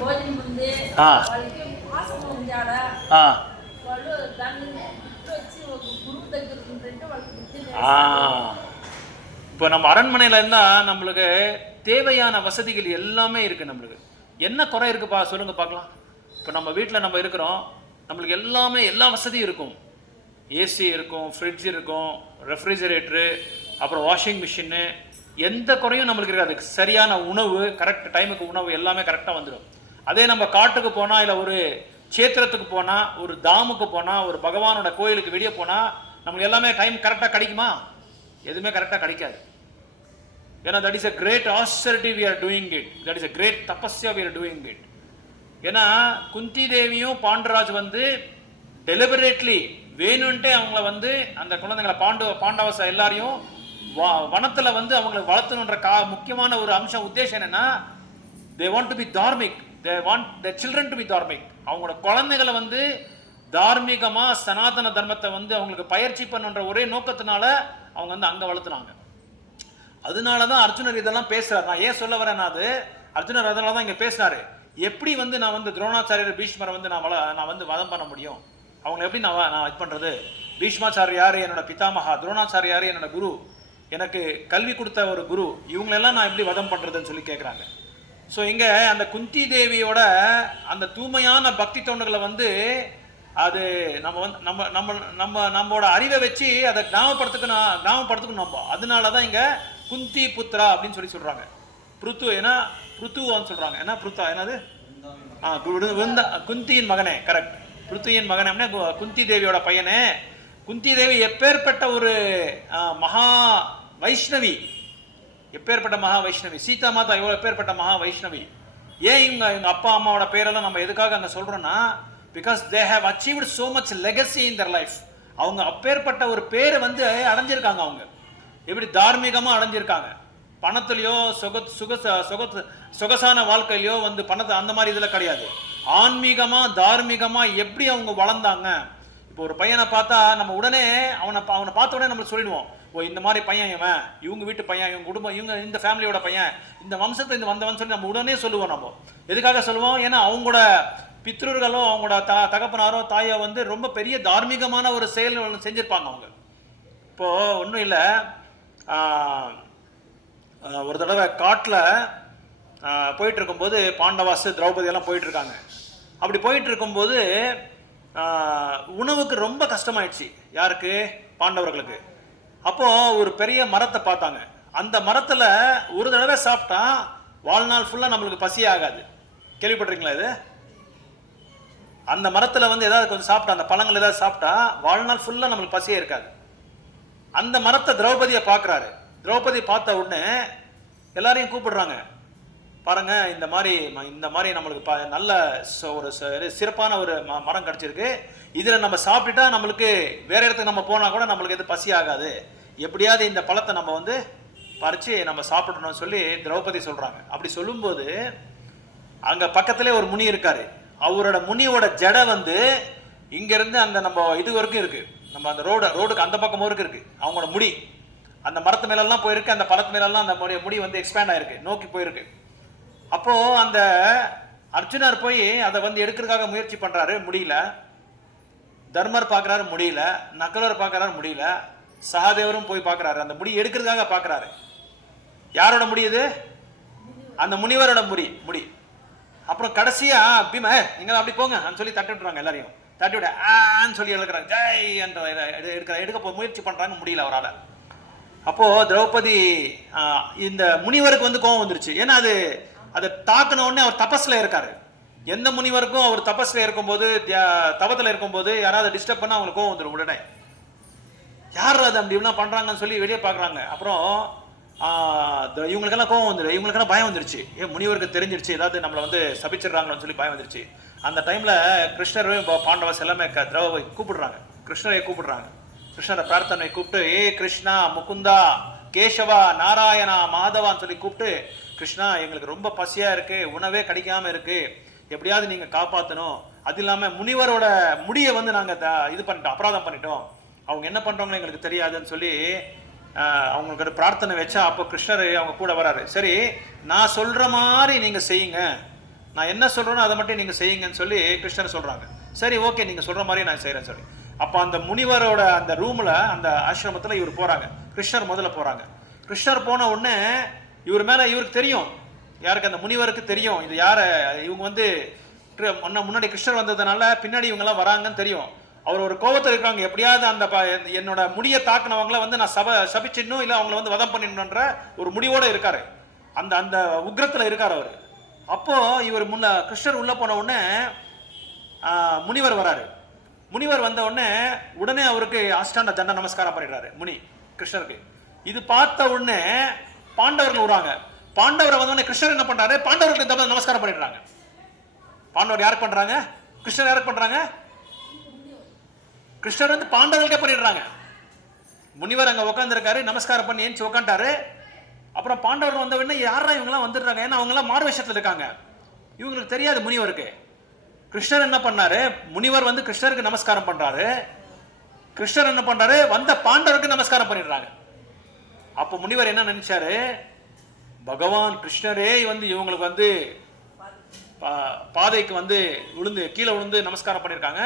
இப்போ நம்ம அரண்மனையில் இருந்தால் நம்மளுக்கு தேவையான வசதிகள் எல்லாமே இருக்குது. நம்மளுக்கு என்ன குறை இருக்குப்பா சொல்லுங்க பார்க்கலாம். இப்போ நம்ம வீட்டில் நம்ம இருக்கிறோம், நம்மளுக்கு எல்லாமே எல்லா வசதியும் இருக்கும். ஏசி இருக்கும், ஃப்ரிட்ஜ் இருக்கும், ரெஃப்ரிஜரேட்டரு, அப்புறம் வாஷிங் மிஷின்னு, எந்த குறையும் நம்மளுக்கு இருக்காது. சரியான உணவு, கரெக்ட் டைமுக்கு உணவு எல்லாமே கரெக்டாக வந்துடும். அதே நம்ம காட்டுக்கு போனால், இல்லை ஒரு சேத்திரத்துக்கு போனால், ஒரு தாமுக்கு போனால், ஒரு பகவானோட கோயிலுக்கு வெளியே போனால் நம்மளுக்கு எல்லாமே டைம் கரெக்டாக கிடைக்குமா? எதுவுமே கரெக்டாக கிடைக்காது. ஏன்னா that is a great austerity we are doing it, that is a great tapasya we are doing it. ஏன்னா குந்தி தேவியும் பாண்டராஜ் டெலிபரேட்லி வேணும்ன்ட்டே அவங்கள அந்த குழந்தைங்களை பாண்டவச எல்லாரையும் வனத்தில் அவங்களை வளர்த்தணுன்ற முக்கியமான ஒரு அம்சம் உத்தேசம் என்னன்னா, they want to be dharmic, they want their children to be dharmic. அவங்களோட குழந்தைகளை தார்மீகமா சனாதன தர்மத்தை அவங்களுக்கு பயிற்சி பண்ணுன்ற ஒரே நோக்கத்தினால அவங்க அங்க வளர்த்துனாங்க. அதனாலதான் அர்ஜுனர் இதெல்லாம் பேசுறாரு. நான் ஏன் சொல்ல வரேன்னா, அது அர்ஜுனர் அதனாலதான் இங்க பேசுறாரு. எப்படி நான் துரோணாச்சாரியர் பீஷ்மரை நான் வதம் பண்ண முடியும்? அவங்களை எப்படி நான் இது பண்றது? பீஷ்மாச்சாரியர் யாரு? என்னோட பிதாமகா. துரோணாச்சாரியர் யாரு? என்னோட குரு, எனக்கு கல்வி கொடுத்த ஒரு குரு. இவங்களெல்லாம் நான் எப்படி வதம் பண்றதுன்னு சொல்லி கேட்குறாங்க. ஸோ இங்க அந்த குந்தி தேவியோட அந்த தூய்மையான பக்தி தொண்டுகளை அது நம்மளோட அறிவை வச்சு அதை கிராமப்படுத்துக்கணும் நம்ம. அதனாலதான் இங்க குந்தி புத்ரா அப்படின்னு சொல்றாங்க. புருத்து ஏன்னா புருத்துவான்னு சொல்றாங்க. என்ன புருத்தா? என்னது? குந்தியின் மகனே, கரெக்ட். புருத்தியின் மகனே அப்படின்னா குந்தி தேவியோட பையனே. குந்தி தேவி எப்பேற்பட்ட ஒரு மகா வைஷ்ணவி, எப்பேற்பட்ட மகா வைஷ்ணவி. சீதா மாதா எவ்வளோ எப்பேற்பட்ட மகா வைஷ்ணவி. ஏன் எங்க அப்பா அம்மாவோட பேரெல்லாம் நம்ம எதுக்காக அங்கே சொல்றோம்னா, because they have achieved so much legacy in Dhar life. அவங்க அப்பேற்பட்ட ஒரு பேரை அடைஞ்சிருக்காங்க. அவங்க எப்படி தார்மீகமாக அடைஞ்சிருக்காங்க. பணத்துலையோ சொகசான வாழ்க்கையிலையோ பணத்தை அந்த மாதிரி இதில் கிடையாது. ஆன்மீகமா தார்மீகமா எப்படி அவங்க வளர்ந்தாங்க. இப்போ ஒரு பையனை பார்த்தா நம்ம உடனே அவனை பார்த்த உடனே நம்ம சொல்லிடுவோம், ஓ இந்த மாதிரி பையன், இவன் இவங்க வீட்டு பையன், இவங்க குடும்பம், இவங்க இந்த ஃபேமிலியோட பையன், இந்த வம்சத்தை இந்த வந்தவன் சொல்லி நம்ம உடனே சொல்லுவோம். நம்ம எதுக்காக சொல்லுவோம்? ஏன்னா அவங்களோட பித்ருர்களோ அவங்களோட தகப்பனாரோ தாயோ ரொம்ப பெரிய தார்மீகமான ஒரு செயல் செஞ்சிருப்பாங்க அவங்க. இப்போ ஒன்றும் இல்லை, ஒரு தடவை காட்டில் போயிட்டு இருக்கும்போது பாண்டவாசு திரௌபதி எல்லாம் போயிட்டு இருக்காங்க. அப்படி போயிட்டு இருக்கும்போது உணவுக்கு ரொம்ப கஷ்டமாயிடுச்சு. யாருக்கு? பாண்டவர்களுக்கு. அப்போ ஒரு பெரிய மரத்தை பார்த்தாங்க. அந்த மரத்துல ஒரு தடவை சாப்பிட்டா வாழ்நாள் ஃபுல்லா நம்மளுக்கு பசி ஆகாது. கேள்விப்பட்டிருக்கீங்களா இது? அந்த மரத்துல ஏதாவது கொஞ்சம் சாப்பிட்டா, அந்த பழங்கள் ஏதாவது சாப்பிட்டா வாழ்நாள் ஃபுல்லா நம்மளுக்கு பசியே இருக்காது. அந்த மரத்தை திரௌபதியை பார்க்குறாரு. திரௌபதி பார்த்த உடனே எல்லாரையும் கூப்பிடுறாங்க, பாருங்க இந்த மாதிரி நம்மளுக்கு நல்ல ஒரு சிறப்பான ஒரு மரம் கிடைச்சிருக்கு. இதில் நம்ம சாப்பிட்டுட்டா நம்மளுக்கு வேற இடத்துக்கு நம்ம போனால் கூட நம்மளுக்கு எது பசி ஆகாது. எப்படியாவது இந்த பழத்தை நம்ம பறித்து நம்ம சாப்பிடணும்னு சொல்லி திரௌபதி சொல்கிறாங்க. அப்படி சொல்லும்போது அங்கே பக்கத்திலே ஒரு முனி இருக்காரு. அவரோட முனியோட ஜடை இங்கேருந்து அந்த நம்ம இது வரைக்கும் இருக்குது. நம்ம அந்த ரோடுக்கு அந்த பக்கம் வரைக்கும் இருக்குது. அவங்களோட முடி அந்த மரத்து மேலெல்லாம் போயிருக்கு. அந்த பழத்து மேலெல்லாம் அந்த முடி எக்ஸ்பேண்ட் ஆயிருக்கு, நோக்கி போயிருக்கு. அப்போ அந்த அர்ஜுனர் போய் அதை எடுக்கிறதுக்காக முயற்சி பண்றாரு, முடியல. தர்மர் பார்க்கறாரு, முடியல. நக்கலர் பார்க்கறாரு, முடியல. சகாதேவரும் போய் பார்க்கறாரு, அந்த முடி எடுக்கிறதுக்காக பார்க்கறாரு. யாரோட முடி இது? அந்த முனிவரோட முடி. அப்புறம் கடைசியா பீம நீங்க அப்படி போங்க சொல்லி தட்டி விட்டுறாங்க. எல்லாரையும் தட்டி விட ஆன்னு சொல்லி எழுக்கிறாங்க. ஜெய் என்ற எடுக்க முயற்சி பண்றாங்க, முடியல அவரால். அப்போ திரௌபதி இந்த முனிவருக்கு கோபம் வந்துருச்சு. ஏன்னா அதை தாக்குன உடனே அவர் தபஸ்ல இருக்காரு. எந்த முனிவருக்கும் அவர் தபஸ்ல இருக்கும்போது, தவத்துல இருக்கும்போது யாராவது டிஸ்டர்ப் பண்ணா அவங்களுக்கு கோவம் வந்துடும் உடனே. யார் அது அப்படி பண்றாங்கன்னு சொல்லி வெளியே பாக்குறாங்க. அப்புறம் இவங்களுக்கெல்லாம் கோவம் வந்துடும், இவங்களுக்கெல்லாம் பயம் வந்துருச்சு. முனிவருக்கு தெரிஞ்சிருச்சு ஏதாவது நம்மளை சபிச்சிடுறாங்கன்னு சொல்லி பயம் வந்துருச்சு. அந்த டைம்ல கிருஷ்ணர் பாண்டவாஸ் எல்லாமே திரௌபதி கூப்பிடுறாங்க, கிருஷ்ணரை கூப்பிடுறாங்க. கிருஷ்ணரை பிரார்த்தனை கூப்பிட்டு, ஏ கிருஷ்ணா, முகுந்தா, கேசவா, நாராயணா, மாதவான்னு சொல்லி கூப்பிட்டு, கிருஷ்ணா எங்களுக்கு ரொம்ப பசியா இருக்கு, உணவே கிடைக்காம இருக்கு, எப்படியாவது நீங்க காப்பாற்றணும். அது இல்லாம முனிவரோட முடியை நாங்க இது பண்ணிட்டோம், அபராதம் பண்ணிட்டோம், அவங்க என்ன பண்றவங்க எங்களுக்கு தெரியாதுன்னு சொல்லி அவங்களுக்கு ஒரு பிரார்த்தனை வச்சா. அப்போ கிருஷ்ணர் அவங்க கூட வராரு. சரி நான் சொல்ற மாதிரி நீங்க செய்யுங்க, நான் என்ன சொல்றேனோ அதை மட்டும் நீங்க செய்யுங்கன்னு சொல்லி கிருஷ்ணர் சொல்றாங்க. சரி ஓகே நீங்க சொல்ற மாதிரி நான் செய்யறேன்னு சொல்லி. அப்ப அந்த முனிவரோட அந்த ரூம்ல அந்த ஆசிரமத்துல இவர் போறாங்க. கிருஷ்ணர் முதல்ல போறாங்க. கிருஷ்ணர் போன உடனே இவர் மேல இவருக்கு தெரியும், யாருக்கு அந்த முனிவருக்கு தெரியும் இது யார, இவங்க வந்து முன்னாடி கிருஷ்ணர் வந்ததுனால பின்னாடி இவங்க எல்லாம் வராங்கன்னு தெரியும். அவர் ஒரு கோபத்தில் இருக்காங்க, எப்படியாவது அந்த என்னோட முடிய தாக்குனவங்கள வந்து நான் சபிச்சிடணும், இல்ல அவங்கள வந்து வதம் பண்ணிடணுன்ற ஒரு முடிவோட இருக்காரு. அந்த அந்த உக்ரத்துல இருக்காரு அவர். அப்போ இவர் கிருஷ்ணர் உள்ள போன உடனே முனிவர் வராரு. முனிவர் வந்த உடனே அவருக்கு அஷ்டாண்ட தண்ட நமஸ்காரம் பண்ணிடுறாரு முனி கிருஷ்ணருக்கு. இது பார்த்த உடனே பாண்டவர்கள் விடுறாங்க. பாண்டவரை வந்த உடனே கிருஷ்ணர் என்ன பண்றாரு, பாண்டவர்களுக்கு நமஸ்காரம் பண்ணிடுறாங்க. பாண்டவர் யாருக்கு பண்றாங்க, கிருஷ்ணர் யாருக்கு பண்றாங்க, கிருஷ்ணர் வந்து பாண்டவர்களுக்கே பண்ணிடுறாங்க. முனிவர் அங்க உட்காந்துருக்காரு, நமஸ்காரம் பண்ணி ஏஞ்சி உட்காந்துட்டாரு. அப்புறம் பாண்டவர்கள் வந்த உடனே யாரா இவங்கெல்லாம் வந்துடுறாங்க, ஏன்னா அவங்க எல்லாம் மாறு வேஷத்துல இருக்காங்க, இவங்களுக்கு தெரியாது முனிவருக்கு. கிருஷ்ணர் என்ன பண்ணாரு, முனிவர் வந்து கிருஷ்ணருக்கு நமஸ்காரம் பண்றாரு, கிருஷ்ணர் என்ன பண்றாரு, வந்த பாண்டவருக்கு நமஸ்காரம் பண்ணிடுறாங்க. அப்ப முனிவர் என்ன நினைச்சாரு, பகவான் கிருஷ்ணரே வந்து இவங்களுக்கு வந்து பாதைக்கு வந்து கீழே விழுந்து நமஸ்காரம் பண்ணியிருக்காங்க.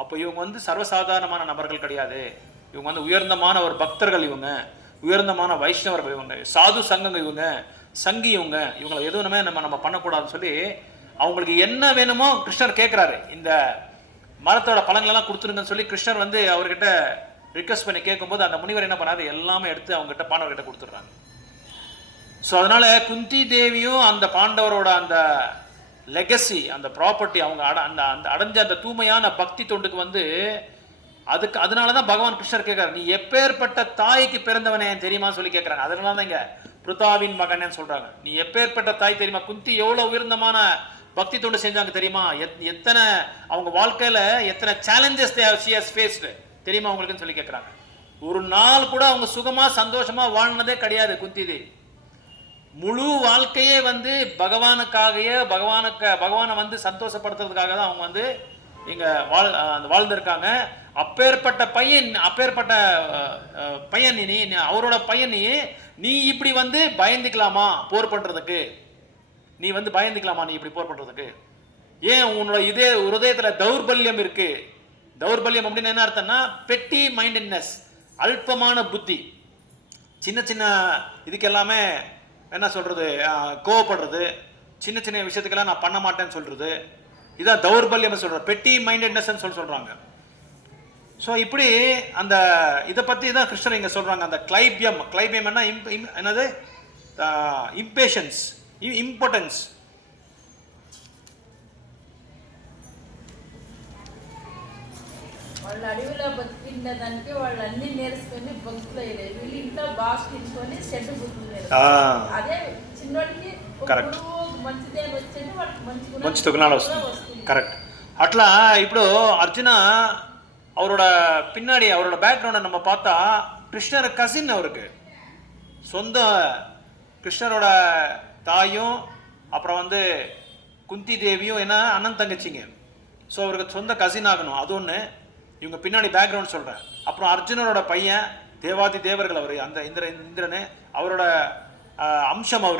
அப்போ இவங்க வந்து சர்வசாதாரணமான நபர்கள் கிடையாது, இவங்க வந்து உயர்ந்தமான ஒரு பக்தர்கள், இவங்க உயர்ந்தமான வைஷ்ணவர்கள், இவங்க சாது சங்கங்க, இவங்க சங்கி, இவங்களை எதுவுமே நம்ம பண்ணக்கூடாதுன்னு சொல்லி அவங்களுக்கு என்ன வேணுமோ கிருஷ்ணர் கேட்கிறாரு. இந்த மரத்தோட பழங்களெல்லாம் கொடுத்துருங்கன்னு சொல்லி கிருஷ்ணர் வந்து அவர்கிட்ட ரிக்வெஸ்ட் பண்ணி கேட்கும்போது அந்த முனிவர் என்ன பண்ணாரு, எல்லாமே எடுத்து அவங்ககிட்ட பாண்டவர்கிட்ட கொடுத்துட்றாங்க. ஸோ அதனால குந்தி தேவியும் அந்த பாண்டவரோட அந்த லெகசி, அந்த ப்ராப்பர்ட்டி, அவங்க அந்த அடைஞ்ச அந்த தூய்மையான பக்தி தொண்டுக்கு வந்து அதனாலதான் பகவான் கிருஷ்ணர் கேட்கிறார், நீ எப்பேற்பட்ட தாய்க்கு பிறந்தவனே தெரியுமா சொல்லி கேட்கிறாங்க. அதனாலதான் இங்க பிருதாவின் மகன் சொல்றாங்க, நீ எப்பேற்பட்ட தாய் தெரியுமா, குந்தி எவ்வளவு உயர்ந்தமான பக்தி தொண்டு செஞ்சாங்க தெரியுமா, எத்தனை அவங்க வாழ்க்கையில எத்தனை சேலஞ்சஸ் தெரியுமா அவங்களுக்குன்னு சொல்லி கேட்கிறாங்க. ஒரு நாள் கூட அவங்க சுகமா சந்தோஷமா வாழ்னதே கிடையாது குந்தி தேவி. முழு வாழ்க்கையே வந்து பகவானுக்காகவே பகவானை வந்து சந்தோஷப்படுத்துறதுக்காக தான் அவங்க வந்து இங்க வாழ்ந்திருக்காங்க. அப்பேற்பட்ட பையன் நீ அவரோட பையன் நீ இப்படி வந்து பயந்துக்கலாமா போர் பண்றதுக்கு, நீ வந்து பயந்துக்கலாமா நீ இப்படி போர் பண்றதுக்கு, ஏன் உன்னோட ஹிருதயத்துல தௌர்பல்யம் இருக்கு. தௌர்பல்யம் அப்படின்னு என்ன அர்த்தம்னா பெட்டி மைண்டட்னஸ், அல்பமான புத்தி, சின்ன சின்ன இதுக்கு எல்லாமே என்ன சொல்றது, கோவப்படுறது, சின்ன சின்ன விஷயத்துக்கெல்லாம் நான் பண்ண மாட்டேன்னு சொல்றது, இதான் தௌர்பல்யம் சொல்ற, பெட்டி மைண்டட்னஸ் சொல்றாங்க. ஸோ இப்படி அந்த இதை பத்தி தான் கிருஷ்ணர் இங்க சொல்றாங்க. அந்த கிளைபியம் என்னது, இம்பேஷன்ஸ், இம்பார்ட்டன்ஸ். వాళ్ళు అడవిలో బతికిన దానికి వాళ్ళు అన్ని నేర్చుకొని భక్తులు అయ్యారు. వీళ్ళు ఇంట్లో బాస్ తీసుకొని చెడ్డ బుద్ధులు, అదే చిన్నోడికి మంచిదే వచ్చేది వాళ్ళకి మంచి తుగుణాలు వస్తుంది. కరెక్ట్. అట్లా ఇప్పుడు అర్జున அவரோட பின்னாடி அவரோட பேக்ரவுண்டை நம்ம பார்த்தா கிருஷ்ணர் கசின், அவருக்கு சொந்த கிருஷ்ணரோட தாயும் அப்புறம் வந்து குந்தி தேவியும் என்ன அண்ணன் தங்கச்சிங்க. ஸோ அவருக்கு சொந்த கசின் ஆகணும், அது ஒன்று. இவங்க பின்னாடி பேக்ரவுண்ட் சொல்கிறேன். அப்புறம் அர்ஜுனரோட பையன் தேவாதி தேவர்கள், அவர் அந்த இந்திரனு அவரோட அம்சம் அவர்.